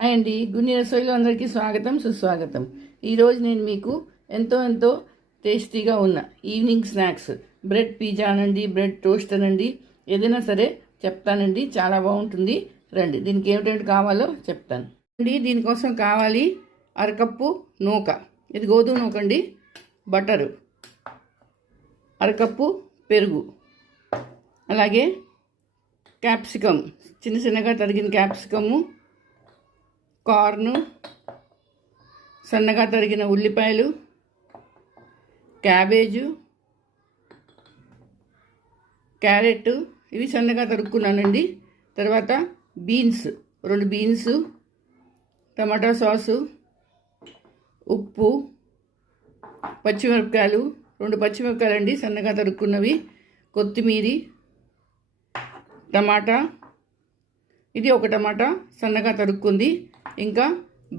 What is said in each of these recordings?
Hi అండి, గున్ని రసోయిలో అందరికీ స్వాగతం సుస్వాగతం. ఈరోజు నేను మీకు ఎంతో టేస్టీగా ఉన్న ఈవినింగ్ స్నాక్స్ బ్రెడ్ పిజ్జా అనండి, బ్రెడ్ టోస్ట్ అనండి, ఏదైనా సరే చెప్తానండి. చాలా బాగుంటుంది. రండి, దీనికి ఏమిటేమిటి కావాలో చెప్తాను అండి. దీనికోసం కావాలి అరకప్పు నూక, ఇది గోధుమ నూకండి, బటరు, అరకప్పు పెరుగు, అలాగే క్యాప్సికమ్, చిన్నగా తరిగిన క్యాప్సికము, కార్ను, సన్నగా తరిగిన ఉల్లిపాయలు, క్యాబేజు, క్యారెట్, ఇవి సన్నగా తరుక్కున్నానండి. తర్వాత బీన్స్, 2 బీన్స్, టమాటా సాసు, ఉప్పు, పచ్చిమిరపకాయలు, 2 పచ్చిమిరపకాయలండి సన్నగా తరుక్కున్నవి, కొత్తిమీరి, టమాటా, ఇది ఒక టమాటా సన్నగా తరుక్కుంది, ఇంకా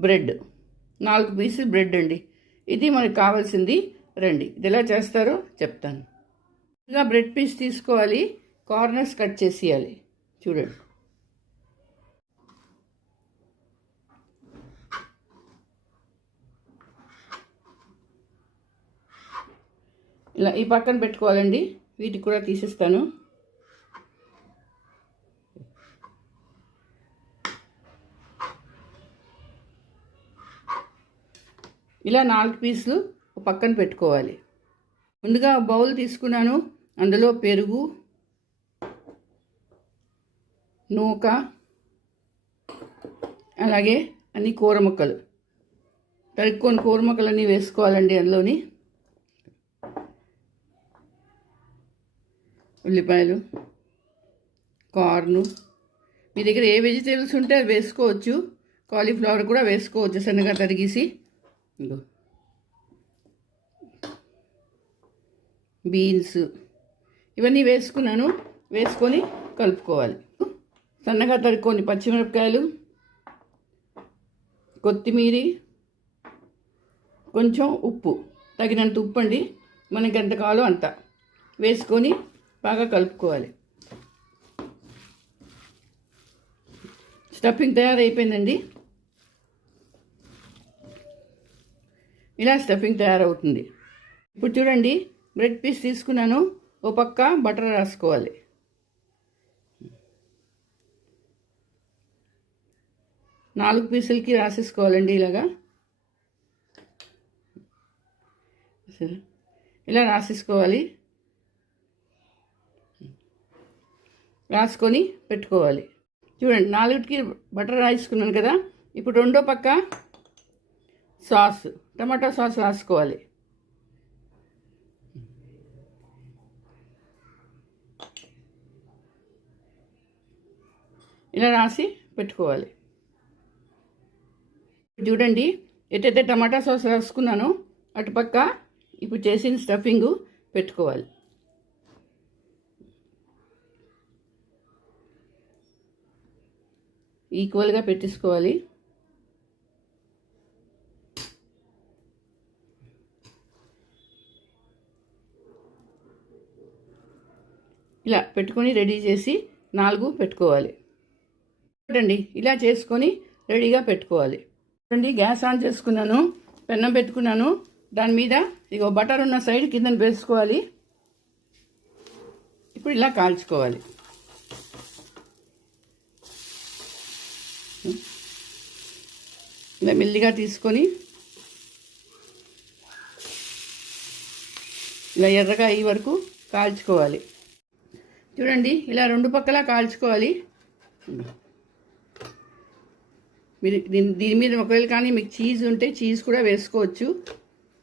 బ్రెడ్, 4 పీసులు బ్రెడ్ అండి. ఇది మనకు కావాల్సింది. రండి, ఇది ఎలా చేస్తారో చెప్తాను. ఇలా బ్రెడ్ పీస్ తీసుకోవాలి, కార్నర్స్ కట్ చేసేయాలి. చూడండి, ఇలా ఈ పక్కన పెట్టుకోవాలండి. వీటికి కూడా తీసేస్తాను. ఇలా 4 పీసులు పక్కన పెట్టుకోవాలి. ముందుగా బౌల్ తీసుకున్నాను, అందులో పెరుగు, నూక, అలాగే అన్ని కూర ముక్కలు, తరుక్కొని కూర ముక్కలన్నీ వేసుకోవాలండి. అందులోని ఉల్లిపాయలు, కార్ను, మీ దగ్గర ఏ వెజిటేబుల్స్ ఉంటే అది వేసుకోవచ్చు. కాలీఫ్లవర్ కూడా వేసుకోవచ్చు సన్నగా తరిగేసి. బీన్స్, ఇవన్నీ వేసుకున్నాను. వేసుకొని కలుపుకోవాలి. సన్నగా తరుక్కొని పచ్చిమిరపకాయలు, కొత్తిమీరి, కొంచెం ఉప్పు, తగినంత ఉప్పు అండి, మనకి ఎంత కావాలో అంత వేసుకొని బాగా కలుపుకోవాలి. స్టఫింగ్ తయారైపోయిందండి. ఇలా స్టఫింగ్ తయారవుతుంది. ఇప్పుడు చూడండి, బ్రెడ్ పీస్ తీసుకున్నాను, ఓ పక్క బటర్ రాసుకోవాలి. నాలుగు పీసులకి రాసేసుకోవాలండి. ఇలా రాసేసుకోవాలి. రాసుకొని పెట్టుకోవాలి. చూడండి, 4కి బటర్ రాసుకున్నాను కదా. ఇప్పుడు రెండో పక్క సాస్, టమాటా సాస్ రాసుకోవాలి. ఇలా రాసి పెట్టుకోవాలి. చూడండి, ఎటైతే టమాటా సాస్ రాసుకున్నానో అటుపక్క ఇప్పుడు చేసిన స్టఫింగు పెట్టుకోవాలి. ఈక్వల్గా పెట్టేసుకోవాలి. ఇలా పెట్టుకొని రెడీ చేసి 4 పెట్టుకోవాలి. చూడండి, ఇలా చేసుకొని రెడీగా పెట్టుకోవాలి. చూడండి, గ్యాస్ ఆన్ చేసుకున్నాను, పెన్నం పెట్టుకున్నాను. దాని మీద ఇగో బటర్ ఉన్న సైడ్ కింద వేసుకోవాలి. ఇప్పుడు ఇలా కాల్చుకోవాలి. ఇలా మెల్లిగా తీసుకొని ఇలా ఎర్రగా అయ్యే వరకు కాల్చుకోవాలి. చూడండి, ఇలా 2 పక్కలా కాల్చుకోవాలి. మీరు దీని మీద ఒకవేళ కానీ మీకు చీజ్ ఉంటే చీజ్ కూడా వేసుకోవచ్చు,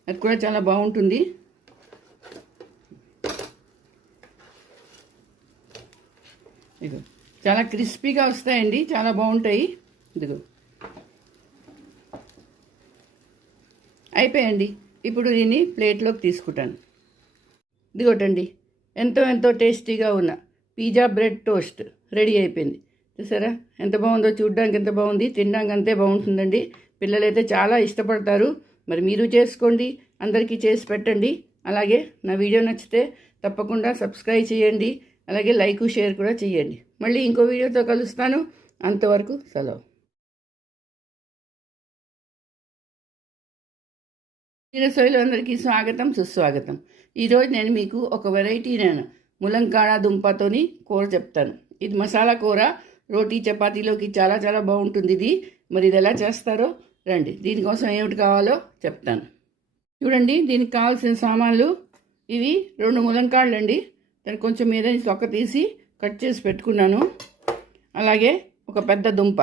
అది కూడా చాలా బాగుంటుంది. ఇదిగో చాలా క్రిస్పీగా వస్తాయండి, చాలా బాగుంటాయి. ఇదిగో అయిపోయండి. ఇప్పుడు దీన్ని ప్లేట్లోకి తీసుకుంటాను. ఇదిగోటండి, ఎంతో టేస్టీగా ఉన్న పిజ్జా బ్రెడ్ టోస్ట్ రెడీ అయిపోయింది. చూసారా ఎంత బాగుందో? చూడడానికి ఎంత బాగుంది, తినడానికి అంతే బాగుంటుందండి. పిల్లలైతే చాలా ఇష్టపడతారు. మరి మీరు చేసుకోండి, అందరికీ చేసి పెట్టండి. అలాగే నా వీడియో నచ్చితే తప్పకుండా సబ్స్క్రైబ్ చేయండి. అలాగే లైక్ షేర్ కూడా చేయండి. మళ్ళీ ఇంకో వీడియోతో కలుస్తాను. అంతవరకు సెలవు. ఈ రసోయిలో అందరికీ స్వాగతం సుస్వాగతం. ఈరోజు నేను మీకు ఒక వెరైటీ ములంకాడ దుంపతోని కూర చెప్తాను. ఇది మసాలా కూర, రోటీ చపాతీలోకి చాలా చాలా బాగుంటుంది ఇది. మరి ఇది ఎలా చేస్తారో రండి. దీనికోసం ఏమిటి కావాలో చెప్తాను. చూడండి, దీనికి కావాల్సిన సామాన్లు ఇవి 2 ములంకాళ్ళు అండి. దానికి కొంచెం మీద తొక్క తీసి కట్ చేసి పెట్టుకున్నాను. అలాగే ఒక పెద్ద దుంప,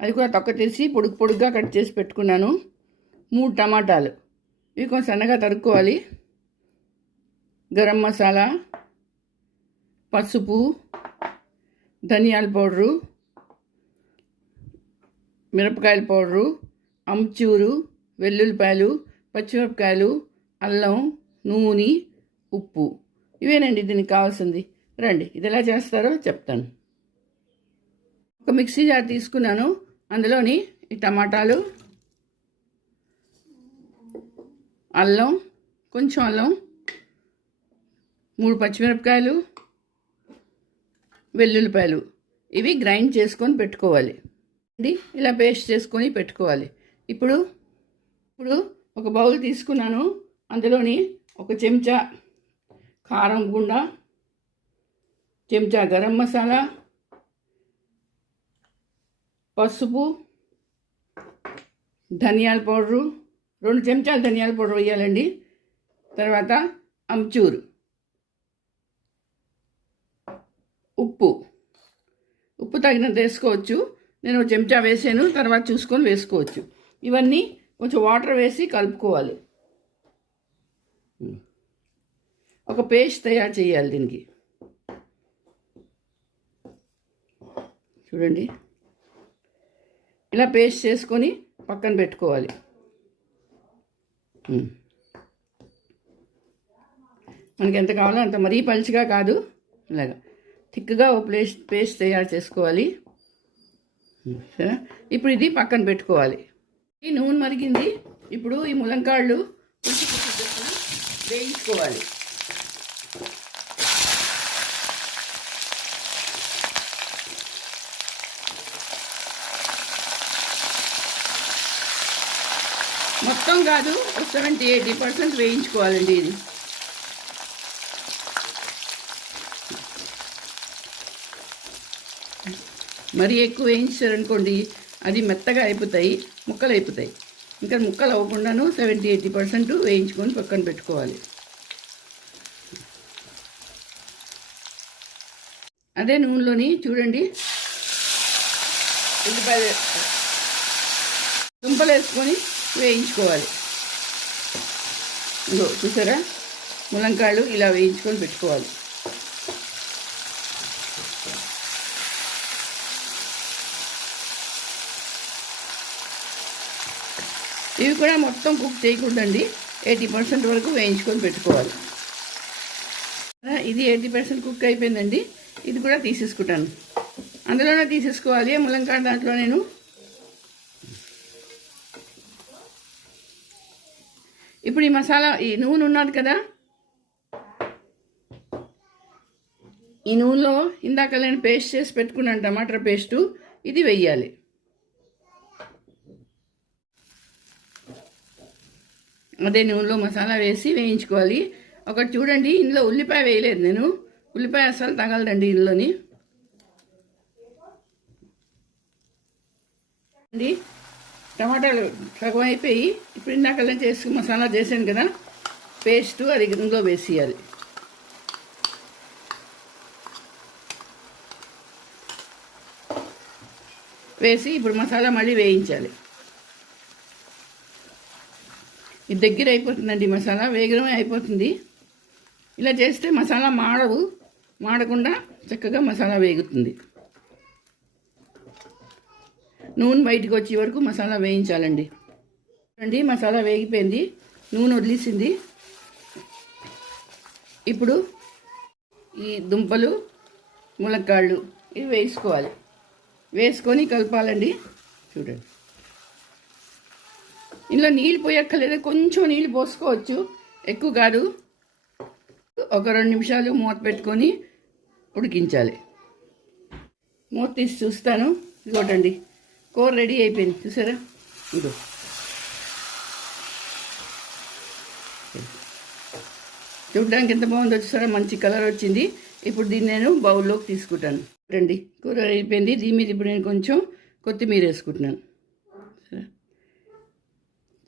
అది కూడా తొక్క తీసి పొడుగ్గా కట్ చేసి పెట్టుకున్నాను. 3 టమాటాలు, ఇవి కొంచెం సన్నగా తరుక్కోవాలి. గరం మసాలా, పసుపు, ధనియాల పౌడరు, మిరపకాయల పౌడరు, అమ్చూరు, వెల్లుల్లిపాయలు, పచ్చిమిరపకాయలు, అల్లం, నూనె, ఉప్పు. ఇవేనండి దీనికి కావాల్సింది. రండి, ఇది ఎలా చేస్తారో చెప్తాను. ఒక మిక్సీ జార్ తీసుకున్నాను. అందులోని ఈ టమాటాలు, అల్లం, కొంచెం అల్లం, 3 పచ్చిమిరపకాయలు, వెల్లుల్లిపాయలు, ఇవి గ్రైండ్ చేసుకొని పెట్టుకోవాలి. ఇలా పేస్ట్ చేసుకొని పెట్టుకోవాలి. ఇప్పుడు ఒక బౌల్ తీసుకున్నాను. అందులోని ఒక చెంచా కారం గుండ, చెంచా గరం మసాలా, పసుపు, ధనియాల పౌడరు, 2 చెంచాలు ధనియాల పౌడర్ వేయాలండి. తర్వాత అమ్చూరు, ఉప్పు తగినంత వేసుకోవచ్చు. నేను 1 చెంచా వేసాను, తర్వాత చూసుకొని వేసుకోవచ్చు. ఇవన్నీ కొంచెం వాటర్ వేసి కలుపుకోవాలి. ఒక పేస్ట్ తయారు చేయాలి దీనికి. చూడండి, ఇలా పేస్ట్ చేసుకొని పక్కన పెట్టుకోవాలి. మనకి ఎంత కావాలో అంత, మరీ పలుచగా కాదు, ఇలాగా థిక్గా ఒక పేస్ట్ తయారు చేసుకోవాలి. సరే, ఇప్పుడు ఇది పక్కన పెట్టుకోవాలి. ఈ నూనె మరిగింది. ఇప్పుడు ఈ ములంకాళ్ళు వేయించుకోవాలి. మొత్తం కాదు, 70-80% వేయించుకోవాలండి ఇది. మరీ ఎక్కువ వేయించారనుకోండి అది మెత్తగా అయిపోతాయి, ముక్కలు అయిపోతాయి. ఇంకా ముక్కలు అవ్వకుండాను 70-80% వేయించుకొని పక్కన పెట్టుకోవాలి. అదే నూనెలోని చూడండి ఉల్లిపాయలు, దుంపలు వేసుకొని వేయించుకోవాలి. ఇగో చూసారా, ములంకాళ్ళు ఇలా వేయించుకొని పెట్టుకోవాలి. ఇవి కూడా మొత్తం కుక్ చేయకూడదండి, 80% వరకు వేయించుకొని పెట్టుకోవాలి. ఇది 80% కుక్ అయిపోయిందండి. ఇది కూడా తీసేసుకుంటాను. అందులోనే తీసేసుకోవాలి ములంకాడ. దాంట్లో నేను ఇప్పుడు ఈ మసాలా, ఈ నూనె ఉన్నది కదా, ఈ నూనెలో ఇందాక నేను పేస్ట్ చేసి పెట్టుకున్నాను టమాటా పేస్టు, ఇది వెయ్యాలి. అదే నూనెలో మసాలా వేసి వేయించుకోవాలి. ఒకటి చూడండి, ఇందులో ఉల్లిపాయ వేయలేదు నేను. ఉల్లిపాయ అసలు తగలదండి ఇందులోని. టమాటాలు సగం అయిపోయి, ఇప్పుడు ఇందాక చేసి మసాలా చేశాను కదా పేస్టు, అది ఇందులో వేసేయాలి. వేసి ఇప్పుడు మసాలా మళ్ళీ వేయించాలి. ఇది దగ్గర అయిపోతుందండి, మసాలా వేగమే అయిపోతుంది. ఇలా చేస్తే మసాలా మాడకుండా చక్కగా మసాలా వేగుతుంది. నూనె బయటికి వచ్చే వరకు మసాలా వేయించాలండి. చూడండి, మసాలా వేగిపోయింది, నూనె వదిలేసింది. ఇప్పుడు ఈ దుంపలు, ములక్కాళ్ళు ఇవి వేసుకోవాలి. వేసుకొని కలపాలండి. చూడండి, ఇందులో నీళ్ళు పోయక్కర్లేదు, కొంచెం నీళ్ళు పోసుకోవచ్చు, ఎక్కువ కాదు. ఒక 2 నిమిషాలు మూత పెట్టుకొని ఉడికించాలి. మూత తీసి చూస్తాను. ఇదిగోటండి, కూర రెడీ అయిపోయింది. చూసారా, ఇదో చూడడానికి ఎంత బాగుందో చూసారా, మంచి కలర్ వచ్చింది. ఇప్పుడు దీన్ని నేను బౌల్లోకి తీసుకుంటాను. రండి, కూర అయిపోయింది. దీని మీద ఇప్పుడు నేను కొంచెం కొత్తిమీర వేసుకుంటున్నాను.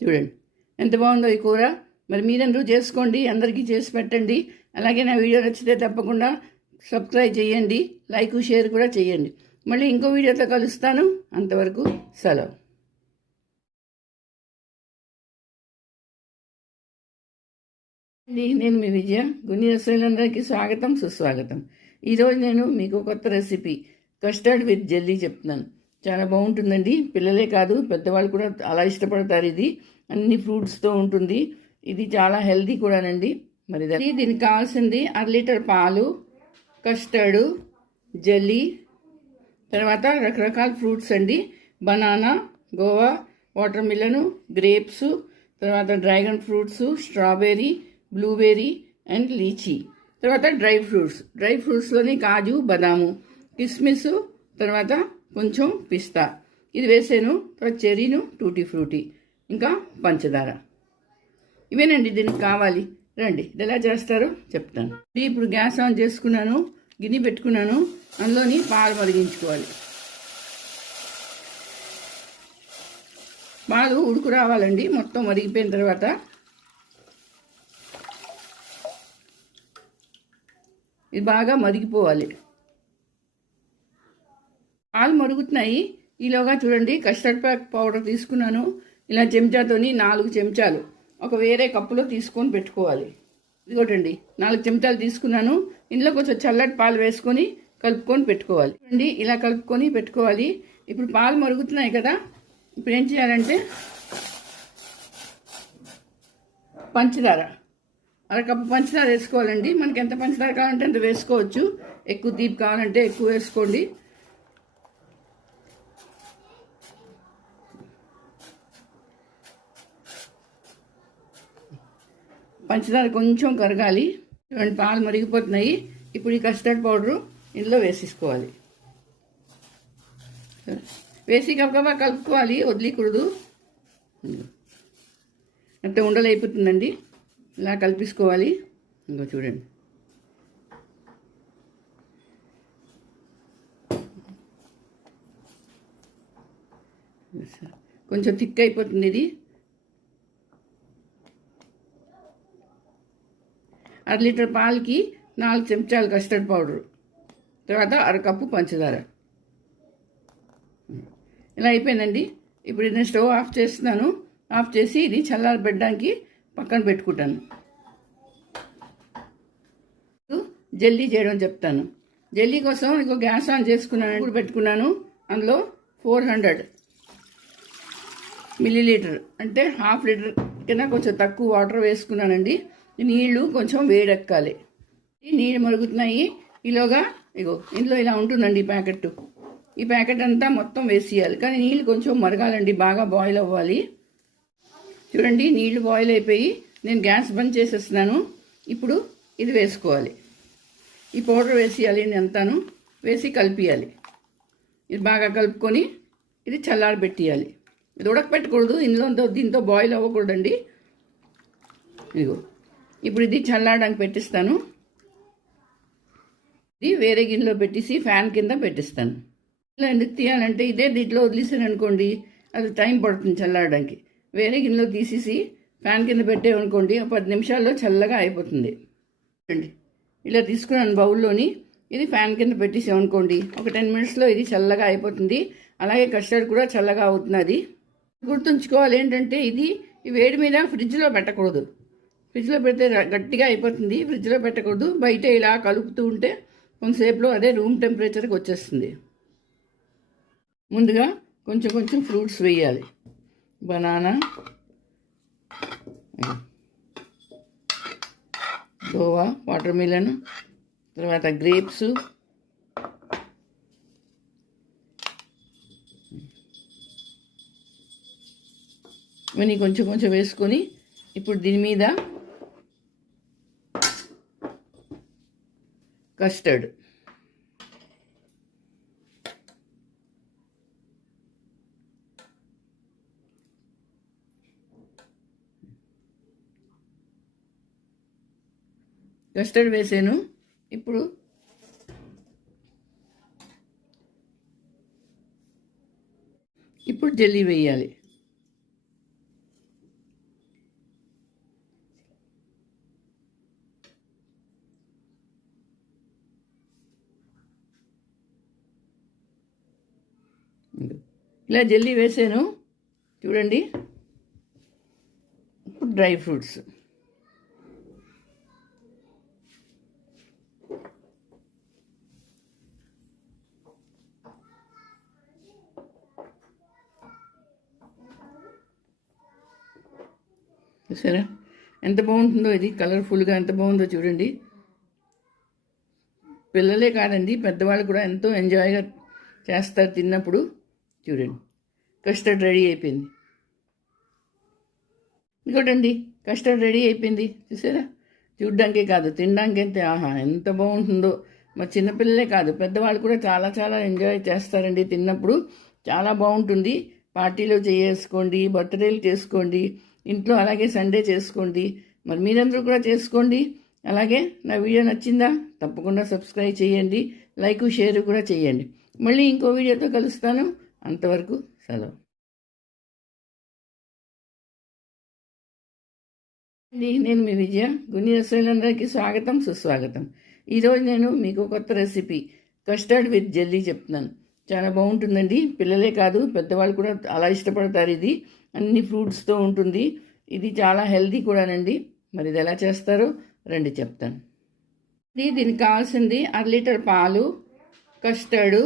చూడండి ఎంత బాగుందో ఈ కూర. మరి మీరందరూ చేసుకోండి, అందరికీ చేసి పెట్టండి. అలాగే నా వీడియో నచ్చితే తప్పకుండా సబ్స్క్రైబ్ చేయండి, లైక్ షేర్ కూడా చేయండి. మళ్ళీ ఇంకో వీడియోతో కలుస్తాను. అంతవరకు సెలవు. నేను మీ విజయ. గున్ని రసోయిలందరికీ స్వాగతం, సుస్వాగతం. ఈరోజు నేను మీకు కొత్త రెసిపీ కస్టర్డ్ విత్ జెల్లీ చెప్తున్నాను. చాలా బాగుంటుందండి. పిల్లలే కాదు, పెద్దవాళ్ళు కూడా చాలా ఇష్టపడతారు. ఇది అన్ని ఫ్రూట్స్తో ఉంటుంది. ఇది చాలా హెల్తీ కూడానండి. మరి దీనికి కావాల్సింది 1 లీటర్ పాలు, కస్టర్డు, జెల్లీ, తర్వాత రకరకాల ఫ్రూట్స్ అండి. బనానా, గోవా, వాటర్ మిలను, గ్రేప్స్, తర్వాత dragon fruits, strawberry, blueberry and lychee. తర్వాత డ్రై ఫ్రూట్స్లోని కాజు, బదాము, కిస్మిస్, తర్వాత కొంచెం పిస్తా ఇది వేసాను. తర్వాత చెర్రీను, టూటీ ఫ్రూటీ, ఇంకా పంచదార. ఇవేనండి దీనికి కావాలి. రండి, ఇది ఎలా చేస్తారో చెప్తాను. ఇప్పుడు గ్యాస్ ఆన్ చేసుకున్నాను, గిన్నె పెట్టుకున్నాను. అందులోని పాలు మరిగించుకోవాలి. పాలు ఉడుకు రావాలండి. మొత్తం మరిగిపోయిన తర్వాత ఇది బాగా మరిగిపోవాలి. పాలు మరుగుతున్నాయి. ఈలోగా చూడండి, కస్టర్డ్ పౌడర్ తీసుకున్నాను. ఇలా చెంచాతోని 4 చెంచాలు ఒక వేరే కప్పులో తీసుకొని పెట్టుకోవాలి. ఇదిగోటండి 4 చెంచాలు తీసుకున్నాను. ఇందులో కొంచెం చల్లటి పాలు వేసుకొని కలుపుకొని పెట్టుకోవాలి. చూడండి, ఇలా కలుపుకొని పెట్టుకోవాలి. ఇప్పుడు పాలు మరుగుతున్నాయి కదా, ఇప్పుడు ఏం చేయాలంటే పంచదార, 1 కప్పు పంచదార వేసుకోవాలండి. మనకి ఎంత పంచదార కావాలంటే అంత వేసుకోవచ్చు. ఎక్కువ తీపి కావాలంటే ఎక్కువ వేసుకోండి. పంచదార కొంచెం కరగాలి. చూడండి, పాలు మరిగిపోతున్నాయి. ఇప్పుడు ఈ కస్టర్డ్ పౌడరు ఇందులో వేసేసుకోవాలి. వేసి గబగబా కలుపుకోవాలి, వదిలికూడదు. అంత ఉండలు అయిపోతుందండి. ఇలా కలిపేసుకోవాలి. ఇంకో చూడండి, కొంచెం థిక్ అయిపోతుంది ఇది. 1 లీటర్ పాలకి 4 చెంచాలు కస్టర్డ్ పౌడరు, తర్వాత 1 కప్పు పంచదార. ఇలా అయిపోయిందండి. ఇప్పుడు నేను స్టవ్ ఆఫ్ చేస్తున్నాను. ఆఫ్ చేసి ఇది చల్లారబెట్టడానికి పక్కన పెట్టుకుంటాను. జెల్లీ చేయడం చెప్తాను. జెల్లీ కోసం ఇంకో గ్యాస్ ఆన్ చేసుకున్నాను, ఇప్పుడు పెట్టుకున్నాను. అందులో 400 మిల్లీలీటర్ అంటే 1/2 లీటర్ కింద కొంచెం తక్కువ వాటర్ వేసుకున్నానండి. నీళ్లు కొంచెం వేడెక్కాలి. నీళ్ళు మరుగుతున్నాయి. ఈలోగా ఇగో ఇందులో ఇలా ఉంటుందండి ప్యాకెట్. ఈ ప్యాకెట్ అంతా మొత్తం వేసేయాలి. కానీ నీళ్ళు కొంచెం మరగాలండి, బాగా బాయిల్ అవ్వాలి. చూడండి, నీళ్లు బాయిల్ అయిపోయి నేను గ్యాస్ బంద్ చేసేస్తున్నాను. ఇప్పుడు ఇది వేసుకోవాలి. ఈ పౌడర్ వేసేయాలి. అంతాను వేసి కలిపియాలి. ఇది బాగా కలుపుకొని ఇది చల్లారబెట్టియాలి. ఇది ఉడకపెట్టకూడదు, ఇందులో దీంతో బాయిల్ అవ్వకూడదండి. ఇదిగో ఇప్పుడు ఇది చల్లారడానికి పెట్టిస్తాను. ఇది వేరే గిన్నెలో పెట్టేసి ఫ్యాన్ కింద పెట్టిస్తాను. ఇలా ఎందుకు తీయాలంటే ఇదే దీంట్లో వదిలేసాను అనుకోండి, అది టైం పడుతుంది చల్లారడానికి. వేరే గిన్నెలో తీసేసి ఫ్యాన్ కింద పెట్టేవనుకోండి, 10 నిమిషాల్లో చల్లగా అయిపోతుంది. అండి, ఇలా తీసుకున్నాను బౌల్లోని. ఇది ఫ్యాన్ కింద పెట్టేసామనుకోండి, ఒక 10 మినిట్స్లో ఇది చల్లగా అయిపోతుంది. అలాగే కస్టర్డ్ కూడా చల్లగా అవుతున్నది. గుర్తుంచుకోవాలి ఏంటంటే ఇది ఈ వేడి మీద ఫ్రిడ్జ్లో పెట్టకూడదు. ఫ్రిడ్జ్లో పెడితే గట్టిగా అయిపోతుంది. ఫ్రిడ్జ్లో పెట్టకూడదు. బయట ఇలా కలుపుతూ ఉంటే కొంతసేపులో అదే రూమ్ టెంపరేచర్కి వచ్చేస్తుంది. ముందుగా కొంచెం కొంచెం ఫ్రూట్స్ వేయాలి. బనానా, గోవా, వాటర్ మిలన్, తర్వాత గ్రేప్స్, ఇవన్నీ కొంచెం కొంచెం వేసుకొని ఇప్పుడు దీని మీద కస్టర్డ్, కస్టర్డ్ వేసాను. ఇప్పుడు జెల్లీ వేయాలి. ఇలా జెల్లీ వేసాను చూడండి. ఇప్పుడు డ్రై ఫ్రూట్స్ చూసారా ఎంత బాగుంటుందో, ఇది కలర్ఫుల్గా ఎంత బాగుందో చూడండి. పిల్లలే కాదండి, పెద్దవాళ్ళు కూడా ఎంతో ఎంజాయ్గా చేస్తారు తిన్నప్పుడు. చూడండి కస్టర్డ్ రెడీ అయిపోయింది. ఇంకోటండి కస్టర్డ్ రెడీ అయిపోయింది చూసారా. చూడ్డానికే కాదు, తినడానికి అయితే ఆహా ఎంత బాగుంటుందో. మా చిన్నపిల్లలే కాదు, పెద్దవాళ్ళు కూడా చాలా చాలా ఎంజాయ్ చేస్తారండి తిన్నప్పుడు. చాలా బాగుంటుంది. పార్టీలో చేసుకోండి, బర్త్డేలు చేసుకోండి, ఇంట్లో అలాగే సండే చేసుకోండి. మరి మీరందరూ కూడా చేసుకోండి. అలాగే నా వీడియో నచ్చిందా? తప్పకుండా సబ్స్క్రైబ్ చేయండి, లైక్ షేర్ కూడా చేయండి. మళ్ళీ ఇంకో వీడియోతో కలుస్తాను. అంతవరకు సెలవు. నేను మీ విజయ. గున్ని రసోయిలందరికీ స్వాగతం, సుస్వాగతం. ఈరోజు నేను మీకు కొత్త రెసిపీ కస్టర్డ్ విత్ జెల్లీ చెప్తున్నాను. చాలా బాగుంటుందండి. పిల్లలే కాదు, పెద్దవాళ్ళు కూడా అలా ఇష్టపడతారు. ఇది అన్ని ఫ్రూట్స్తో ఉంటుంది. ఇది చాలా హెల్తీ కూడానండి. మరి ఇది ఎలా చేస్తారో రండి చెప్తాను. దీనికి కావాల్సింది 1 లీటర్ పాలు, కస్టర్డు,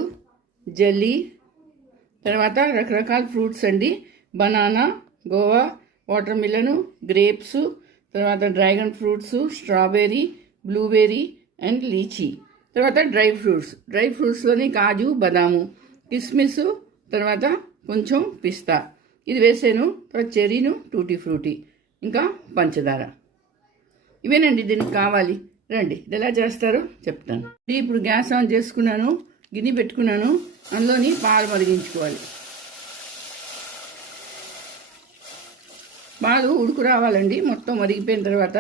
జెల్లీ, తర్వాత రకరకాల ఫ్రూట్స్ అండి. బనానా, గోవా, వాటర్ మిలను, గ్రేప్స్, తర్వాత dragon fruits, strawberry, blueberry and lychee. తర్వాత డ్రై ఫ్రూట్స్లోని కాజు, బదాము, కిస్మిస్, తర్వాత కొంచెం పిస్తా ఇది వేసాను. తర్వాత చెరీను, టూటీ ఫ్రూటీ, ఇంకా పంచదార. ఇవేనండి దీనికి కావాలి. రండి ఇది ఎలా చేస్తారో చెప్తాను. ఇప్పుడు గ్యాస్ ఆన్ చేసుకున్నాను, గిన్నె పెట్టుకున్నాను. అందులోని పాలు మరిగించుకోవాలి. పాలు ఉడుకు రావాలండి. మొత్తం మరిగిపోయిన తర్వాత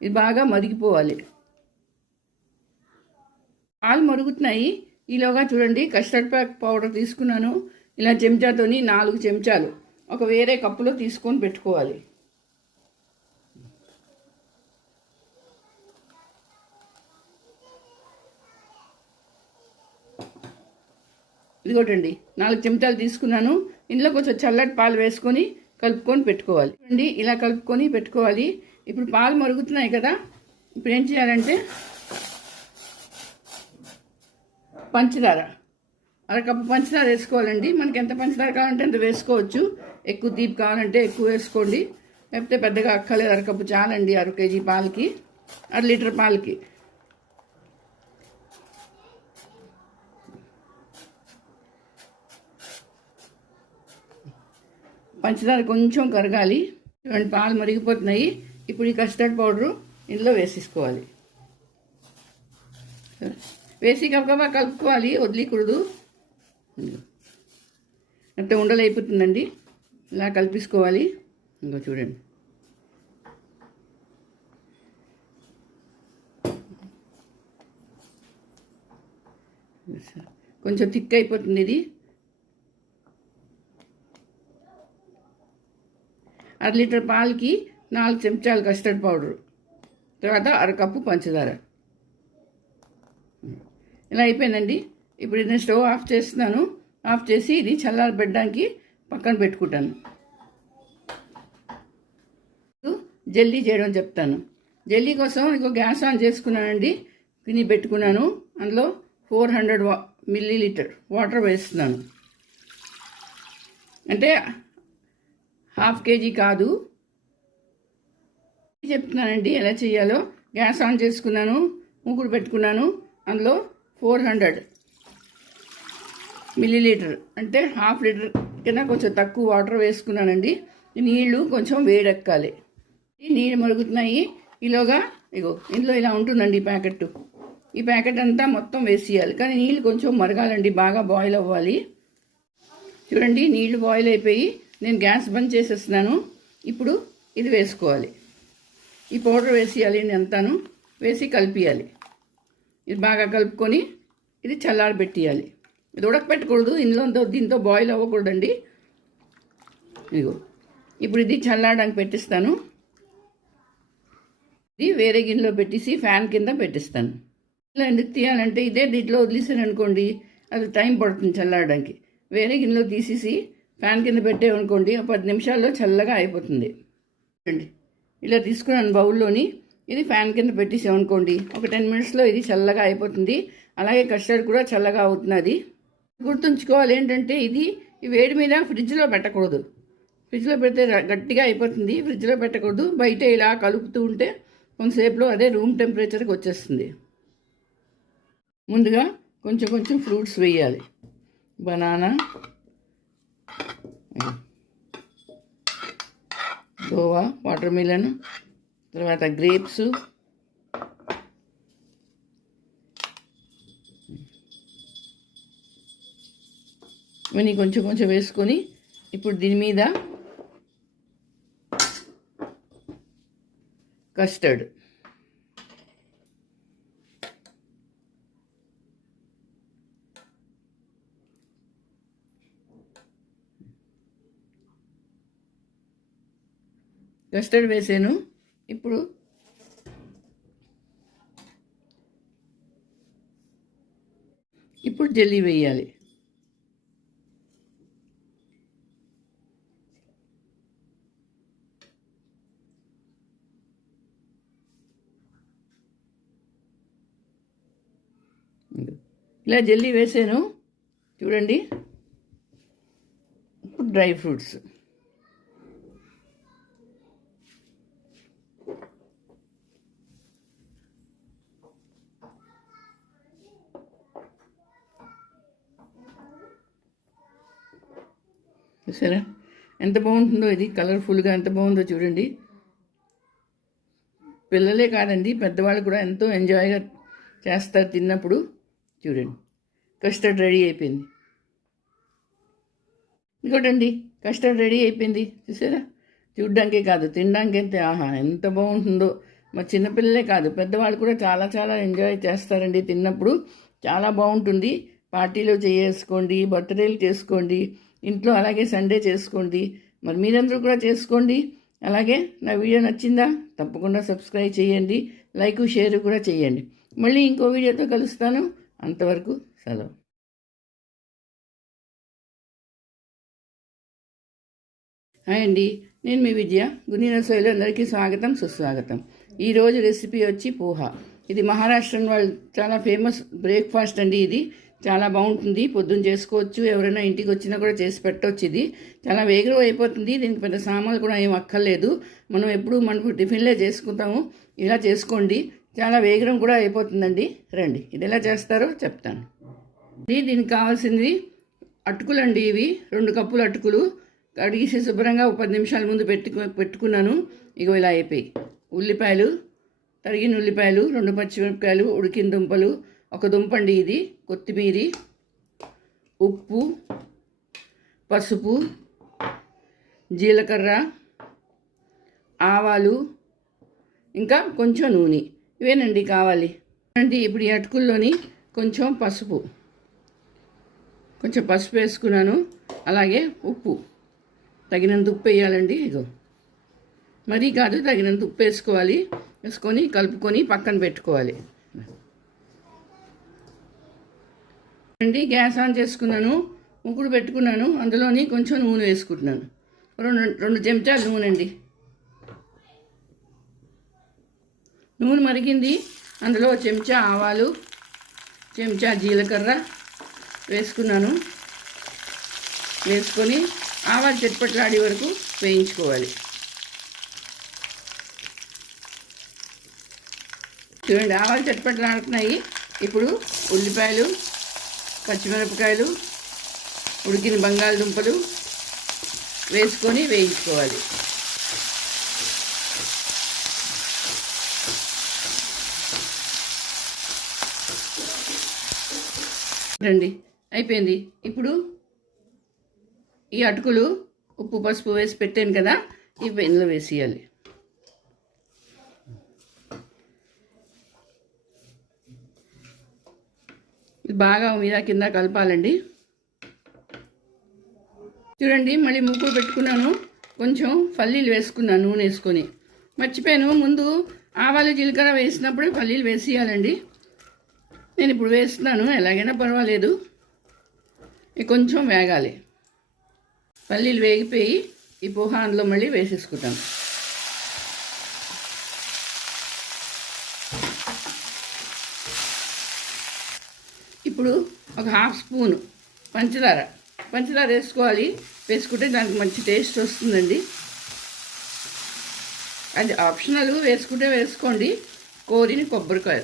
ఇది బాగా మరిగిపోవాలి. పాలు మరుగుతున్నాయి. ఈలోగా చూడండి కస్టర్డ్ పౌడర్ తీసుకున్నాను. ఇలా చెంచాతోని 4 చెంచాలు ఒక వేరే కప్పులో తీసుకొని పెట్టుకోవాలి. ఇదిగోటండి 4 చెంచాలు తీసుకున్నాను. ఇందులో కొంచెం చల్లటి పాలు వేసుకొని కలుపుకొని పెట్టుకోవాలి. అండి ఇలా కలుపుకొని పెట్టుకోవాలి. ఇప్పుడు పాలు మరుగుతున్నాయి కదా, ఇప్పుడు ఏం చేయాలంటే పంచదార, 1 కప్పు పంచదార వేసుకోవాలండి. మనకి ఎంత పంచదార కావాలంటే అంత వేసుకోవచ్చు. ఎక్కువ తీపి కావాలంటే ఎక్కువ వేసుకోండి, లేకపోతే పెద్దగా అక్కర్లేదు. 1 కప్పు చాలండి 1 కేజీ పాలకి, 1 లీటర్ పాలకి. పంచదార కొంచెం కరగాలి. చూడండి పాలు మరిగిపోతున్నాయి. ఇప్పుడు ఈ కస్టర్డ్ పౌడరు ఇందులో వేసేసుకోవాలి. వేసి గబగబా కలుపుకోవాలి, వదిలేకూడదు. అంత ఉండలు అయిపోతుందండి. ఇలా కలిపేసుకోవాలి. ఇంకో చూడండి కొంచెం థిక్ అయిపోతుంది ఇది. 1 లీటర్ పాలకి 4 చెంచాలు కస్టర్డ్ పౌడరు, తర్వాత 1 కప్పు పంచదార. ఇలా అయిపోయిందండి. ఇప్పుడు నేను స్టవ్ ఆఫ్ చేస్తున్నాను. ఆఫ్ చేసి ఇది చల్లారబెట్టడానికి పక్కన పెట్టుకుంటాను. జెల్లీ చేయడం చెప్తాను. జెల్లీ కోసం ఇంకో గ్యాస్ ఆన్ చేసుకున్నానండి. గిన్నె పెట్టుకున్నాను. అందులో 400 మిల్లీలీటర్ వాటర్ వేస్తున్నాను. అంటే 1/2 కేజీ కాదు, చెప్తున్నానండి ఎలా చేయాలో. గ్యాస్ ఆన్ చేసుకున్నాను, మూకుడు పెట్టుకున్నాను. అందులో 400 మిల్లీలీటర్ అంటే 1/2 లీటర్ కన్నా కొంచెం తక్కువ వాటర్ వేసుకున్నానండి. నీళ్లు కొంచెం వేడెక్కాలి. నీళ్ళు మరుగుతున్నాయి. ఈలోగా ఇగో ఇందులో ఇలా ఉంటుందండి ఈ ప్యాకెట్ అంతా మొత్తం వేసేయాలి. కానీ నీళ్ళు కొంచెం మరగాలండి, బాగా బాయిల్ అవ్వాలి. చూడండి నీళ్లు బాయిల్ అయిపోయి నేను గ్యాస్ బంద్ చేసేస్తున్నాను. ఇప్పుడు ఇది వేసుకోవాలి. ఈ పౌడర్ వేసేయాలి అంతాను, వేసి కలిపియాలి. ఇది బాగా కలుపుకొని ఇది చల్లారబెట్టియాలి. ఇది ఉడకపెట్టకూడదు, దీంతో బాయిల్ అవ్వకూడదండి. ఇదిగో ఇప్పుడు ఇది చల్లారడానికి పెట్టిస్తాను. ఇది వేరే గిన్నెలో పెట్టేసి ఫ్యాన్ కింద పెట్టిస్తాను. ఇలా ఎందుకు తీయాలంటే ఇదే దీంట్లో వదిలేసాను అనుకోండి, అది టైం పడుతుంది చల్లారడానికి. వేరే గిన్నెలో తీసేసి ఫ్యాన్ కింద పెట్టేవనుకోండి 10 నిమిషాల్లో చల్లగా అయిపోతుంది. చూడండి, ఇలా తీసుకున్నాను బౌల్లోని. ఇది ఫ్యాన్ కింద పెట్టేసామనుకోండి ఒక 10 మినిట్స్లో ఇది చల్లగా అయిపోతుంది. అలాగే కస్టర్డ్ కూడా చల్లగా అవుతున్నది. గుర్తుంచుకోవాలి ఏంటంటే ఇది ఈ వేడి మీద ఫ్రిడ్జ్లో పెట్టకూడదు. ఫ్రిడ్జ్లో పెడితే గట్టిగా అయిపోతుంది. ఫ్రిడ్జ్లో పెట్టకూడదు. బయట ఇలా కలుపుతూ ఉంటే కొంతసేపులో అదే రూమ్ టెంపరేచర్కి వచ్చేస్తుంది. ముందుగా కొంచెం కొంచెం ఫ్రూట్స్ వేయాలి. బనానా, గోవా, వాటర్ మిలన్, తర్వాత గ్రేప్స్, ఇవన్నీ కొంచెం కొంచెం వేసుకొని ఇప్పుడు దీని మీద కస్టర్డ్, కస్టర్డ్ వేసాను. ఇప్పుడు జెల్లీ వేయాలి. ఇలా జెల్లీ వేసాను చూడండి. ఇప్పుడు డ్రై ఫ్రూట్స్, చూసారా ఎంత బాగుంటుందో. ఇది కలర్ఫుల్గా ఎంత బాగుందో చూడండి. పిల్లలే కాదండి, పెద్దవాళ్ళు కూడా ఎంతో ఎంజాయ్గా చేస్తారు తిన్నప్పుడు. చూడండి, కస్టర్డ్ రెడీ అయిపోయింది. ఇంకోటండి, కస్టర్డ్ రెడీ అయిపోయింది. చూసారా, చూడ్డానికే కాదు తినడానికి అయితే ఆహా ఎంత బాగుంటుందో. మా చిన్నపిల్లలే కాదు పెద్దవాళ్ళు కూడా చాలా చాలా ఎంజాయ్ చేస్తారండి తిన్నప్పుడు. చాలా బాగుంటుంది. పార్టీలో చేసుకోండి, బర్త్డేలు చేసుకోండి, ఇంట్లో అలాగే సండే చేసుకోండి. మరి మీరందరూ కూడా చేసుకోండి. అలాగే నా వీడియో నచ్చిందా? తప్పకుండా సబ్స్క్రైబ్ చేయండి, లైక్ షేర్ కూడా చేయండి. మళ్ళీ ఇంకో వీడియోతో కలుస్తాను. అంతవరకు సెలవు. హాయ్ అండి, నేను మీ విజయ. గుని రసోయిలో అందరికీ స్వాగతం, సుస్వాగతం. ఈరోజు రెసిపీ వచ్చి పోహా. ఇది మహారాష్ట్ర వాళ్ళు చాలా ఫేమస్ బ్రేక్ఫాస్ట్ అండి. ఇది చాలా బాగుంటుంది. పొద్దున్న చేసుకోవచ్చు, ఎవరైనా ఇంటికి వచ్చినా కూడా చేసి పెట్టవచ్చు. ఇది చాలా వేగం అయిపోతుంది. దీనికి పెద్ద సామాన్లు కూడా ఏం అక్కర్లేదు. మనం ఎప్పుడు మనకు టిఫిన్లే చేసుకుంటాము. ఇలా చేసుకోండి, చాలా వేగం కూడా అయిపోతుందండి. రండి, ఇది ఎలా చేస్తారో చెప్తాను. దీనికి కావాల్సింది అటుకులు అండి. ఇవి 2 కప్పులు అటుకులు కడిగేసి శుభ్రంగా 10 నిమిషాల ముందు పెట్టుకున్నాను. ఇగో ఇలా అయిపోయి. ఉల్లిపాయలు, తరిగిన ఉల్లిపాయలు, 2 పచ్చిమిరపకాయలు, ఉడికిన దుంపలు, 1 దుంపండి ఇది, కొత్తిమీర, ఉప్పు, పసుపు, జీలకర్ర, ఆవాలు, ఇంకా కొంచెం నూనె. ఇవేనండి కావాలి అంటే. ఇప్పుడు ఈ అటుకుల్లోని కొంచెం పసుపు వేసుకున్నాను. అలాగే ఉప్పు, తగినంత ఉప్పు వేయాలండి. ఇగో మరీ కాదు, తగినంత ఉప్పు వేసుకోవాలి. వేసుకొని కలుపుకొని పక్కన పెట్టుకోవాలి అండి. గ్యాస్ ఆన్ చేసుకున్నాను, ముక్కుడు పెట్టుకున్నాను. అందులోని కొంచెం నూనె వేసుకుంటున్నాను. 2 చెంచాలు నూనె అండి. నూనె మరిగింది. అందులో చెంచా ఆవాలు, చెంచా జీలకర్ర వేసుకున్నాను. వేసుకొని ఆవాలు చిట్పట్లాడే వరకు వేయించుకోవాలి. చూడండి, ఆవాలు చిట్పట్లాడుతున్నాయి. ఇప్పుడు ఉల్లిపాయలు, పచ్చిమిరపకాయలు, ఉడికిన బంగాళదుంపలు వేసుకొని వేయించుకోవాలి. రండి, అయిపోయింది. ఇప్పుడు ఈ అటుకులు ఉప్పు పసుపు వేసి పెట్టాను కదా, ఈ పెన్లో వేసేయాలి. ఇది బాగా మీద కింద కలపాలండి. చూడండి, మళ్ళీ ముగ్గురు పెట్టుకున్నాను. కొంచెం పల్లీలు వేసుకున్నాను, నూనె వేసుకొని. మర్చిపోయాను, ముందు ఆవాలు జీలకర్ర వేసినప్పుడు పల్లీలు వేసేయాలండి. నేను ఇప్పుడు వేస్తున్నాను, ఎలాగైనా పర్వాలేదు. ఇది కొంచెం వేగాలి. పల్లీలు వేగిపోయి ఈ పోహా అందులో మళ్ళీ వేసేసుకుంటాను. ఇప్పుడు ఒక హాఫ్ స్పూను పంచదార వేసుకోవాలి. వేసుకుంటే దానికి మంచి టేస్ట్ వస్తుందండి. అది ఆప్షనల్, వేసుకుంటే వేసుకోండి. కోరిన కొబ్బరికాయ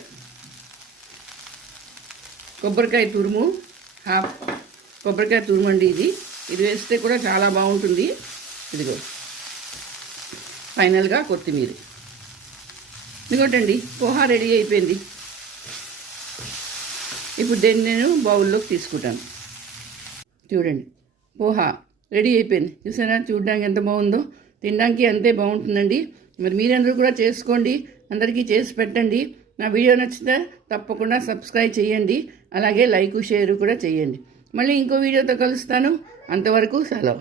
తురుము, హాఫ్ కొబ్బరికాయ తురుము అండి ఇది వేస్తే కూడా చాలా బాగుంటుంది. ఇదిగో ఫైనల్గా కొత్తిమీర. ఇదిగోటండి, పోహా రెడీ అయిపోయింది. ఇప్పుడు దీన్ని నేను బౌల్లోకి తీసుకుంటాను. చూడండి, పోహా రెడీ అయిపోయింది. చూసారా, చూడడానికి ఎంత బాగుందో, తినడానికి అంతే బాగుంటుందండి. మరి మీరందరూ కూడా చేసుకోండి, అందరికీ చేసి పెట్టండి. నా వీడియో నచ్చితే తప్పకుండా సబ్స్క్రైబ్ చేయండి, అలాగే లైక్ షేర్ కూడా చేయండి. మళ్ళీ ఇంకో వీడియోతో కలుస్తాను. అంతవరకు సెలవు.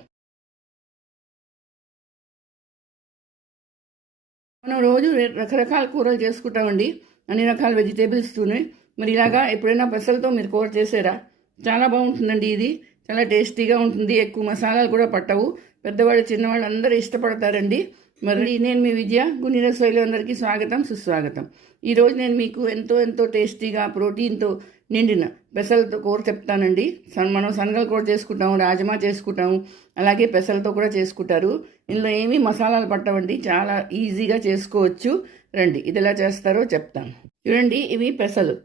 మనం రోజు రకరకాల కూరలు చేసుకుంటామండి, అన్ని రకాల వెజిటేబుల్స్తోనే. మరి ఇలాగా ఎప్పుడైనా పెసలతో మీరు కూర చేసారా? చాలా బాగుంటుందండి. ఇది చాలా టేస్టీగా ఉంటుంది. ఎక్కువ మసాలాలు కూడా పట్టవు. పెద్దవాళ్ళు చిన్నవాళ్ళు అందరూ ఇష్టపడతారండి. మరి నేను మీ విజయ, గుణి రసోయిలో అందరికీ స్వాగతం, సుస్వాగతం. ఈరోజు నేను మీకు ఎంతో టేస్టీగా ప్రోటీన్తో నిండిన పెసలతో కూర చెప్తానండి. మనం శనగల కూర చేసుకుంటాము, రాజమా చేసుకుంటాము, అలాగే పెసలతో కూడా చేసుకుంటారు. ఇందులో ఏమీ మసాలాలు పట్టవండి, చాలా ఈజీగా చేసుకోవచ్చు. రండి, ఇది ఎలా చేస్తారో చెప్తాను. చూడండి, ఇవి పెసలు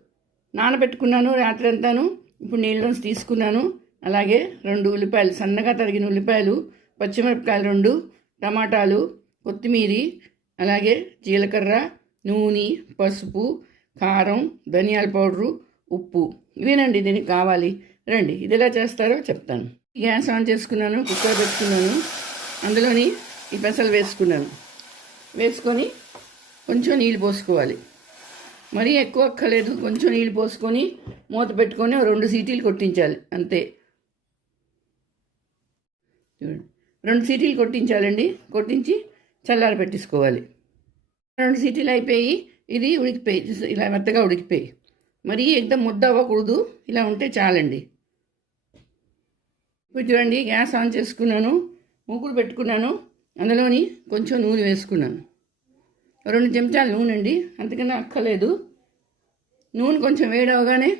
నానబెట్టుకున్నాను రాత్రి అంతాను. ఇప్పుడు నీళ్ళలోంచి తీసుకున్నాను. అలాగే 2 ఉల్లిపాయలు, సన్నగా తరిగిన ఉల్లిపాయలు, పచ్చిమిరపకాయలు 2, టమాటాలు, కొత్తిమీర, అలాగే జీలకర్ర, నూనె, పసుపు, కారం, ధనియాల పౌడరు, ఉప్పు. ఇవేనండి దీనికి కావాలి. రండి, ఇది ఎలా చేస్తారో చెప్తాను. గ్యాస్ ఆన్ చేసుకున్నాను, కుక్కర్ పెట్టుకున్నాను. అందులోని ఈ పెసలు వేసుకొని కొంచెం నీళ్ళు పోసుకోవాలి. మరీ ఎక్కువ అక్కర్లేదు, కొంచెం నీళ్ళు పోసుకొని మూత పెట్టుకొని 2 సీటీలు కొట్టించాలి, అంతే. చూడండి, 2 సీటీలు కొట్టించాలండి. కొట్టించి చల్లారి పెట్టేసుకోవాలి. 2 సీటీలు అయిపోయి ఇది ఉడికిపోయి, ఇలా మెత్తగా ఉడికిపోయి, మరీ ఎగ్దం ముద్ద అవ్వకూడదు, ఇలా ఉంటే చాలండి. ఇప్పుడు చూడండి, గ్యాస్ ఆన్ చేసుకున్నాను, మూకుడు పెట్టుకున్నాను. అందులోని కొంచెం నూనె వేసుకున్నాను. 2 చెంచాలు నూనె అండి, అంతకన్నా అక్కర్లేదు. నూనె కొంచెం వేడవగానే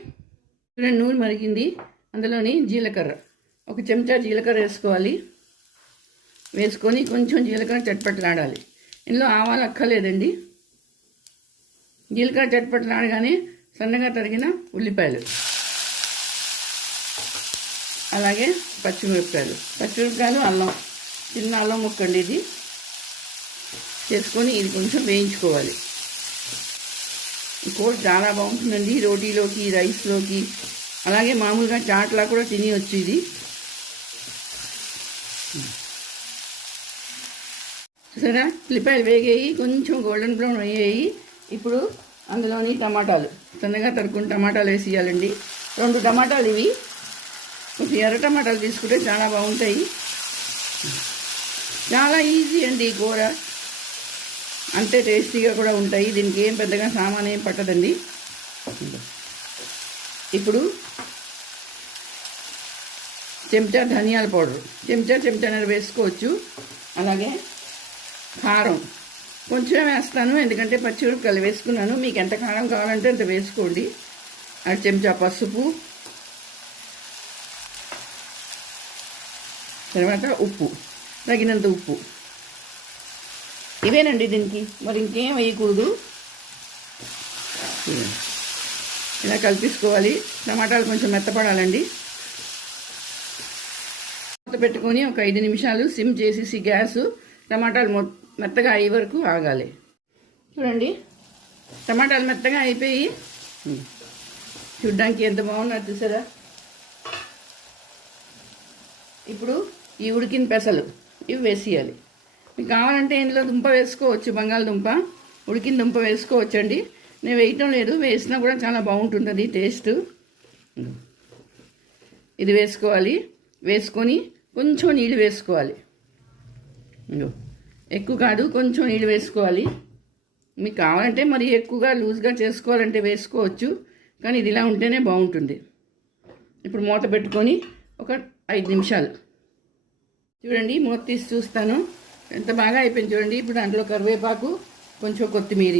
చూడండి, నూనె మరిగింది. అందులోని జీలకర్ర, 1 చెంచా జీలకర్ర వేసుకోవాలి. వేసుకొని కొంచెం జీలకర్ర చట్పట్లాడాలి. ఇందులో ఆవాలు అక్కర్లేదండి. జీలకర్ర చట్పట్లాడగానే సన్నగా తరిగిన ఉల్లిపాయలు, అలాగే పచ్చిమిరపకాయలు, అల్లం, చిన్న అల్లం ముక్కండి. ఇది చేసుకొని ఇది కొంచెం వేయించుకోవాలి. ఈ కూర చాలా బాగుంటుందండి, రోటీలోకి, రైస్లోకి, అలాగే మామూలుగా చాట్లా కూడా తినవచ్చు. ఇది చూసారా, ఉల్లిపాయలు వేగాయి, కొంచెం గోల్డెన్ బ్రౌన్ అయ్యాయి. ఇప్పుడు అందులోని టమాటాలు, సన్నగా తరుక్కుని టమాటాలు వేసేయాలండి. 2 టమాటాలు ఇవి. కొంచెం ఎర్ర టమాటాలు తీసుకుంటే చాలా బాగుంటాయి. చాలా ఈజీ అండి ఈ కూర, అంతే టేస్టీగా కూడా ఉంటాయి. దీనికి ఏం పెద్దగా సామాన్ ఏం పట్టదండి. ఇప్పుడు చెంచా ధనియాల పౌడర్, చెంచాన్నర వేసుకోవచ్చు. అలాగే కారం కొంచెం వేస్తాను, ఎందుకంటే పచ్చిమిరపకాయలు వేసుకున్నాను. మీకు ఎంత కారం కావాలంటే అంత వేసుకోండి. 1 చెంచా పసుపు, తర్వాత ఉప్పు, తగినంత ఉప్పు. ఇవేనండి దీనికి, మరి ఇంకేం వేయకూడదు. ఇలా కలిపేసుకోవాలి. టమాటాలు కొంచెం మెత్తపడాలండి. మూత పెట్టుకొని ఒక 5 నిమిషాలు సిమ్ చేసేసి గ్యాసు, టమాటాలు మెత్తగా అయ్యే వరకు ఆగాలి. చూడండి, టమాటాలు మెత్తగా అయిపోయి చూడ్డానికి ఎంత బాగున్నారు చూసారా. ఇప్పుడు ఈ ఉడికిన పెసలు ఇవి వేసేయాలి. మీకు కావాలంటే ఇందులో దుంప వేసుకోవచ్చు, బంగాళదుంప, ఉడికిన దుంప వేసుకోవచ్చండి. నేను వేయటం లేదు, వేసినా కూడా చాలా బాగుంటుంది టేస్ట్. ఇది వేసుకోవాలి, వేసుకొని కొంచెం నీళ్ళు వేసుకోవాలి. ఎక్కువ కాదు, కొంచెం నీళ్ళు వేసుకోవాలి. మీకు కావాలంటే మరి ఎక్కువగా లూజ్గా చేసుకోవాలంటే వేసుకోవచ్చు, కానీ ఇది ఇలా ఉంటేనే బాగుంటుంది. ఇప్పుడు మూత పెట్టుకొని ఒక 5 నిమిషాలు చూడండి. మూత తీసి చూస్తాను, ఎంత బాగా అయిపోయింది చూడండి. ఇప్పుడు దాంట్లో కరివేపాకు, కొంచెం కొత్తిమీర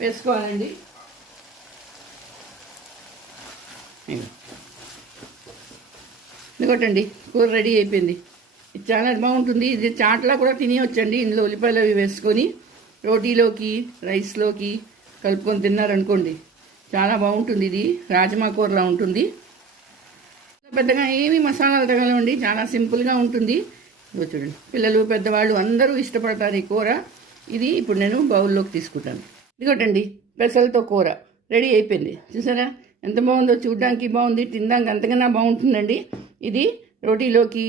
వేసుకోవాలండి. ఇదిగోటండి, కూర రెడీ అయిపోయింది. ఇది చాలా బాగుంటుంది. ఇది చాట్లా కూడా తినేయొచ్చండి. ఇందులో ఉల్లిపాయలు అవి వేసుకొని రోటీలోకి, రైస్లోకి కలుపుకొని తిన్నారనుకోండి, చాలా బాగుంటుంది. ఇది రాజమా కూరలా ఉంటుంది. పెద్దగా ఏమీ మసాలాలు తగలవండి, చాలా సింపుల్గా ఉంటుంది. చూడండి, పిల్లలు పెద్దవాళ్ళు అందరూ ఇష్టపడతారు ఈ కూర. ఇది ఇప్పుడు నేను బౌల్లోకి తీసుకుంటాను. ఇదిగోటండి, పెసలతో కూర రెడీ అయిపోయింది. చూసారా ఎంత బాగుందో? చూడడానికి బాగుంది, తినడానికి అంతకన్నా బాగుంటుందండి. ఇది రోటీలోకి,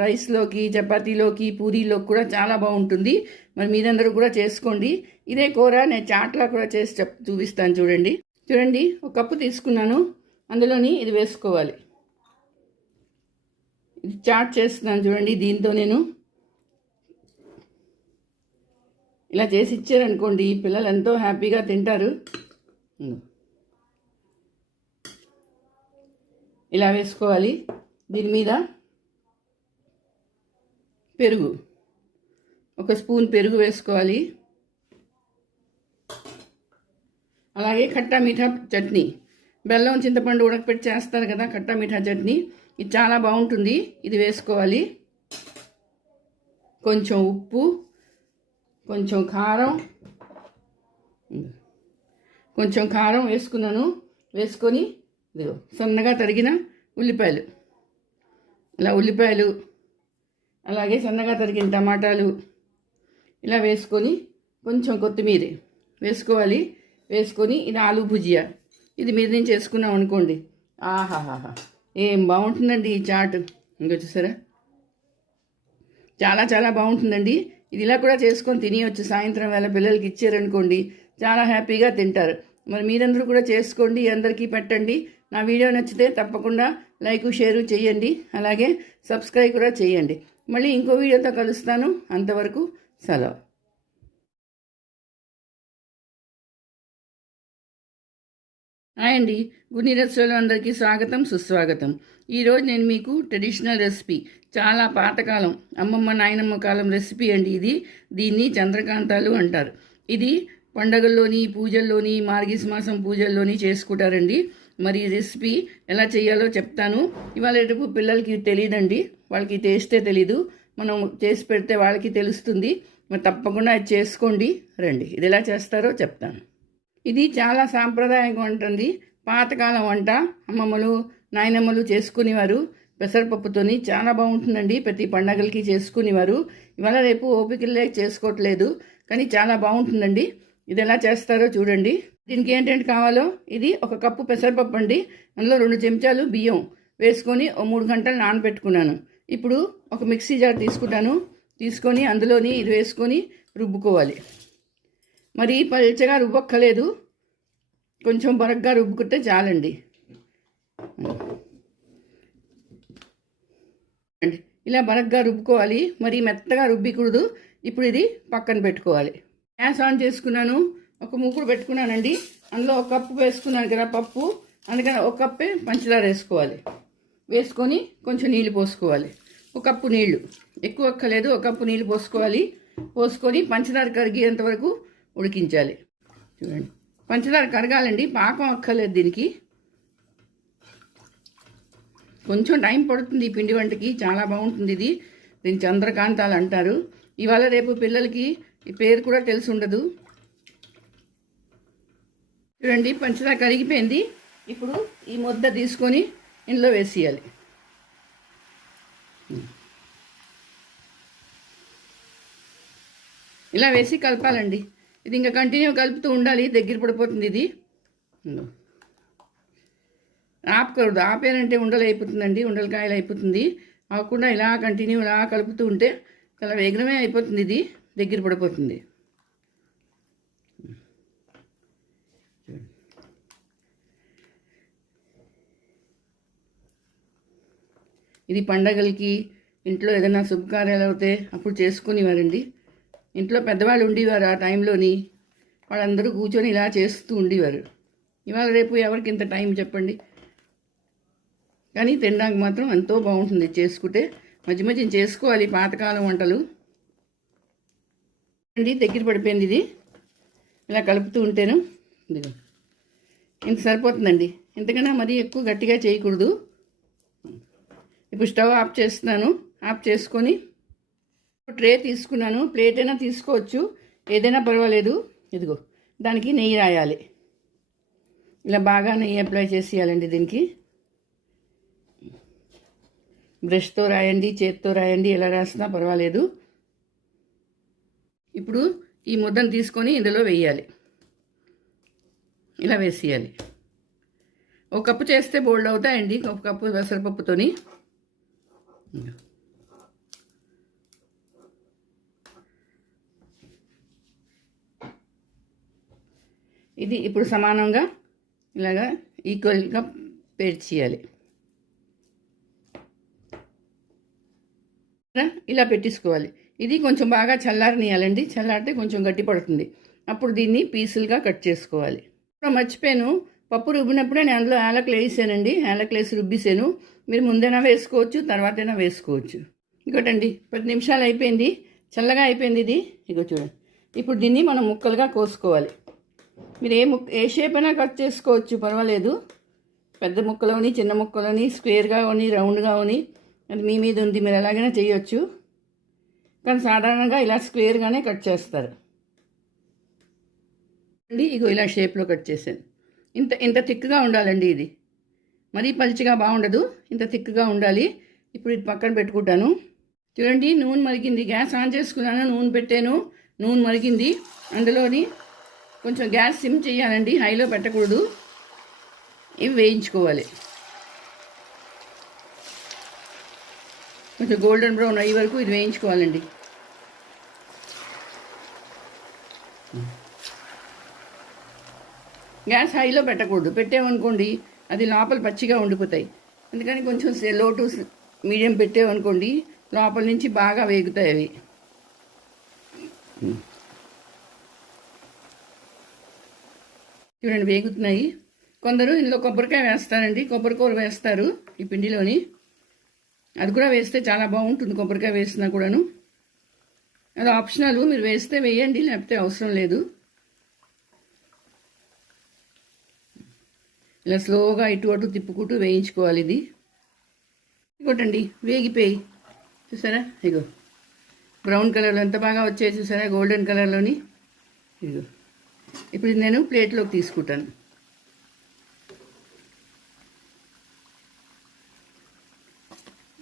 రైస్లోకి, చపాతీలోకి, పూరీలోకి కూడా చాలా బాగుంటుంది. మరి మీరందరూ కూడా చేసుకోండి. ఇదే కూర నేను చాట్లా కూడా చేసి చూపిస్తాను. చూడండి చూడండి, ఒక కప్పు తీసుకున్నాను, అందులోని ఇది వేసుకోవాలి. ఇది చాట్ చేస్తున్నాను చూడండి. దీంతో నేను ఇలా చేసి ఇచ్చారనుకోండి, పిల్లలు ఎంతో హ్యాపీగా తింటారు. ఇలా వేసుకోవాలి. దీని మీద పెరుగు, ఒక స్పూన్ పెరుగు వేసుకోవాలి. అలాగే ఖట్టా మీఠా చట్నీ, బెల్లం చింతపండు ఉడకపెట్టి చేస్తారు కదా ఖట్టా మీఠా చట్నీ, ఇది చాలా బాగుంటుంది. ఇది వేసుకోవాలి. కొంచెం ఉప్పు, కొంచెం కారం వేసుకున్నాను. వేసుకొని ఇదిగో సన్నగా తరిగిన ఉల్లిపాయలు, ఇలా ఉల్లిపాయలు, అలాగే సన్నగా తరిగిన టమాటాలు ఇలా వేసుకొని కొంచెం కొత్తిమీర వేసుకోవాలి. వేసుకొని ఇది ఆలూ భుజియా, ఇది మీద నుంచి వేసుకున్నాం అనుకోండి, ఆహాహాహా ఏం బాగుంటుందండి ఈ చాట్. ఇంకా చూసారా, చాలా చాలా బాగుంటుందండి. ఇది ఇలా కూడా చేసుకొని తినేయచ్చు. సాయంత్రం వేళ పిల్లలకి ఇచ్చారనుకోండి, చాలా హ్యాపీగా తింటారు. మరి మీరందరూ కూడా చేసుకోండి, అందరికీ పెట్టండి. నా వీడియో నచ్చితే తప్పకుండా లైక్, షేరు చేయండి, అలాగే సబ్స్క్రైబ్ కూడా చేయండి. మళ్ళీ ఇంకో వీడియోతో కలుస్తాను. అంతవరకు సెలవు. హాయ్ అండి, గుని రెసిపీలో అందరికీ స్వాగతం, సుస్వాగతం. ఈరోజు నేను మీకు ట్రెడిషనల్ రెసిపీ, చాలా పాతకాలం అమ్మమ్మ నాయనమ్మ కాలం రెసిపీ అండి ఇది. దీన్ని చంద్రకాంతాలు అంటారు. ఇది పండగల్లోని, పూజల్లోని, మార్గశిర మాసం పూజల్లోని చేసుకుంటారండి. మరి ఈ రెసిపీ ఎలా చేయాలో చెప్తాను. ఇవాళ రేపు పిల్లలకి తెలియదండి, వాళ్ళకి టేస్టే తెలీదు. మనం చేసి పెడితే వాళ్ళకి తెలుస్తుంది. మరి తప్పకుండా అది చేసుకోండి. రండి, ఇది ఎలా చేస్తారో చెప్తాను. ఇది చాలా సాంప్రదాయంగా ఉంటుంది, పాతకాలం వంట. అమ్మమ్మలు, నాయనమ్మలు చేసుకునేవారు పెసరపప్పుతోని. చాలా బాగుంటుందండి, ప్రతి పండగలకి చేసుకునేవారు. ఇవాళ రేపు ఓపికలే చేసుకోవట్లేదు, కానీ చాలా బాగుంటుందండి. ఇది ఎలా చేస్తారో చూడండి. దీనికి ఏంటంటే కావాలో, ఇది 1 కప్పు పెసరపప్పు అండి. అందులో 2 చెంచాలు బియ్యం వేసుకొని 3 గంటలు నానబెట్టుకున్నాను. ఇప్పుడు ఒక మిక్సీ జార్ తీసుకొని అందులోని ఇది వేసుకొని రుబ్బుకోవాలి. మరి పల్చగా రుబ్బక్కలేదు, కొంచెం బరగ్గా రుబ్బుకుంటే చాలండి. ఇలా బరగ్గా రుబ్బుకోవాలి, మరి మెత్తగా రుబ్బికూడదు. ఇప్పుడు ఇది పక్కన పెట్టుకోవాలి. గ్యాస్ ఆన్ చేసుకున్నాను, ఒక మూకుడు పెట్టుకున్నానండి. అందులో 1 కప్పు వేసుకున్నాను కదా పప్పు, అందుకని 1 కప్పే పంచదార వేసుకోవాలి. వేసుకొని కొంచెం నీళ్ళు పోసుకోవాలి. 1 కప్పు నీళ్లు, ఎక్కువ అక్కలేదు, 1 కప్పు నీళ్ళు పోసుకొని పంచదార కరిగేంత వరకు ఉడికించాలి. చూడండి, పంచదార కరగాలండి, పాకం అక్కర్లేదు దీనికి. కొంచెం టైం పడుతుంది ఈ పిండి వంటకి, చాలా బాగుంటుంది ఇది. దీన్ని చంద్రకాంతాలు అంటారు. ఇవాళ రేపు పిల్లలకి ఈ పేరు కూడా తెలిసి ఉండదు. చూడండి, పంచదార కరిగిపోయింది. ఇప్పుడు ఈ ముద్ద తీసుకొని ఇందులో వేసేయాలి. ఇలా వేసి కలపాలండి. ఇది ఇంకా కంటిన్యూ కలుపుతూ ఉండాలి, దగ్గర పడిపోతుంది ఇది. ఆపకూడదు, ఆపేనంటే ఉండలు అయిపోతుందండి, ఉండలకాయలు అయిపోతుంది. అవ్వకుండా ఇలా కంటిన్యూ ఇలా కలుపుతూ ఉంటే చాలా వేగమే అయిపోతుంది, ఇది దగ్గర పడిపోతుంది. ఇది పండగలకి ఇంట్లో ఏదైనా శుభకార్యాలు అవుతే అప్పుడు చేసుకునేవారండి. ఇంట్లో పెద్దవాళ్ళు ఉండేవారు ఆ టైంలోని, వాళ్ళందరూ కూర్చొని ఇలా చేస్తూ ఉండేవారు. ఇవాళ రేపు ఎవరికి ఇంత టైం చెప్పండి. కానీ తినడానికి మాత్రం ఎంతో బాగుంటుంది చేసుకుంటే. మధ్య మధ్య చేసుకోవాలి పాతకాలం వంటలు అండి. దగ్గర పడిపోయింది ఇది, ఇలా కలుపుతూ ఉంటేను ఇదిగో ఇంత సరిపోతుందండి. ఇంతకన్నా మరీ ఎక్కువ గట్టిగా చేయకూడదు. ఇప్పుడు స్టవ్ ఆఫ్ చేస్తున్నాను. ఆఫ్ చేసుకొని ట్రే తీసుకున్నాను. ప్లేట్ అయినా తీసుకోవచ్చు, ఏదైనా పర్వాలేదు. ఇదిగో దానికి నెయ్యి రాయాలి. ఇలా బాగా నెయ్యి అప్లై చేసేయాలండి. దీనికి బ్రష్తో రాయండి, చేత్తో రాయండి, ఎలా రాసినా పర్వాలేదు. ఇప్పుడు ఈ ముద్దను తీసుకొని ఇందులో వేయాలి. ఇలా వేసేయాలి. ఒక కప్పు చేస్తే బోల్డ్ అవుతాయండి, ఒక కప్పు పెసరపప్పుతోని. ఇది ఇప్పుడు సమానంగా ఇలాగా ఈక్వల్గా పేర్చేయాలి. ఇలా పెట్టేసుకోవాలి. ఇది కొంచెం బాగా చల్లారనియాలండి. చల్లారితే కొంచెం గట్టి పడుతుంది. అప్పుడు దీన్ని పీసులుగా కట్ చేసుకోవాలి. ఇప్పుడు మర్చిపోయాను, పప్పు రుబ్బినప్పుడే నేను అందులో యాలకులు వేసానండి. యాలకులు వేసి రుబ్బిసాను. మీరు ముందైనా వేసుకోవచ్చు, తర్వాతైనా వేసుకోవచ్చు. ఇంకోటండి 10 నిమిషాలు అయిపోయింది, చల్లగా అయిపోయింది ఇది. ఇగో చూడండి. ఇప్పుడు దీన్ని మనం ముక్కలుగా కోసుకోవాలి. మీరు ఏ షేప్ అయినా కట్ చేసుకోవచ్చు, పర్వాలేదు. పెద్ద ముక్కలోని, చిన్న ముక్కలోని, స్క్వేర్గా ఉని, రౌండ్గా ఉని, అది మీ మీద ఉంది. మీరు ఎలాగైనా చేయొచ్చు. కానీ సాధారణంగా ఇలా స్క్వేర్గానే కట్ చేస్తారు అండి. ఇగో ఇలా షేప్లో కట్ చేశాను. ఇంత థిక్గా ఉండాలండి. ఇది మరీ పల్చిగా బాగుండదు, ఇంత థిక్గా ఉండాలి. ఇప్పుడు ఇది పక్కన పెట్టుకుంటాను. చూడండి, నూనె మరిగింది. గ్యాస్ ఆన్ చేసుకున్నాను, నూనె పెట్టాను. నూనె మరిగింది. అందులోని కొంచెం గ్యాస్ సిమ్ చేయాలండి, హైలో పెట్టకూడదు. ఇవి వేయించుకోవాలి. కొంచెం గోల్డెన్ బ్రౌన్ అయ్యే వరకు ఇది వేయించుకోవాలండి. గ్యాస్ హైలో పెట్టకూడదు. పెట్టామనుకోండి అది లోపల పచ్చిగా ఉండిపోతాయి. అందుకని కొంచెం లో టు మీడియం పెట్టామనుకోండి లోపల నుంచి బాగా వేగుతాయి అవి. చూడండి, వేగుతున్నాయి. కొందరు ఇందులో కొబ్బరికాయ వేస్తారండి, కొబ్బరికూర వేస్తారు ఈ పిండిలోని. అది కూడా వేస్తే చాలా బాగుంటుంది, కొబ్బరికాయ వేసినా కూడాను. అది ఆప్షనల్, మీరు వేస్తే వేయండి, లేకపోతే అవసరం లేదు. ఇలా స్లోగా ఇటు అటు తిప్పుకుంటూ వేయించుకోవాలి. ఇది ఇంకోటండి, వేగిపోయి చూసారా, ఇగో బ్రౌన్ కలర్లో ఎంత బాగా వచ్చాయి చూసారా, గోల్డెన్ కలర్లోని. ఇగో ఇప్పుడు నేను ప్లేట్లోకి తీసుకుంటాను.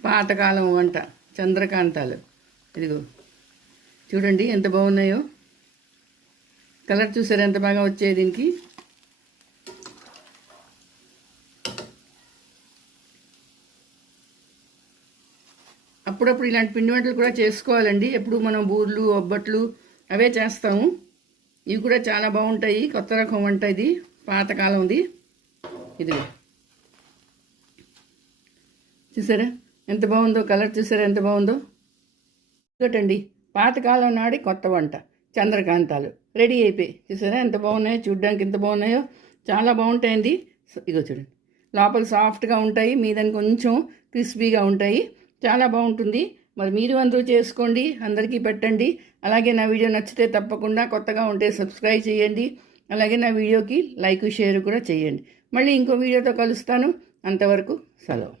పాతకాలం వంట చంద్రకాంతాలు. ఇదిగో చూడండి ఎంత బాగున్నాయో. కలర్ చూసారా ఎంత బాగా వచ్చాయి దీనికి. అప్పుడప్పుడు ఇలాంటి పిండి వంటలు కూడా చేసుకోవాలండి. ఎప్పుడు మనం బూర్లు, ఒబ్బట్లు అవే చేస్తాము. ఇవి కూడా చాలా బాగుంటాయి. కొత్త రకం వంట ఇది, పాతకాలంది. ఇది చూసారా ఎంత బాగుందో, కలర్ చూసారా ఎంత బాగుందో. ఇంకోటండి, పాతకాలం నాడి కొత్త వంట చంద్రకాంతాలు రెడీ అయిపోయి. చూసారా ఎంత బాగున్నాయో, చూడ్డానికి ఎంత బాగున్నాయో, చాలా బాగుంటాయండి. ఇగో చూడండి, లోపల సాఫ్ట్గా ఉంటాయి, మీదని కొంచెం క్రిస్పీగా ఉంటాయి. చాలా బాగుంటుంది. మరి మీరు అందరూ చేసుకోండి, అందరికీ పెట్టండి. అలాగే నా వీడియో నచ్చితే తప్పకుండా కొత్తగా ఉంటే సబ్స్క్రైబ్ చేయండి. అలాగే నా వీడియోకి లైక్, షేర్ కూడా చేయండి. మళ్ళీ ఇంకో వీడియోతో కలుస్తాను. అంతవరకు సెలవు.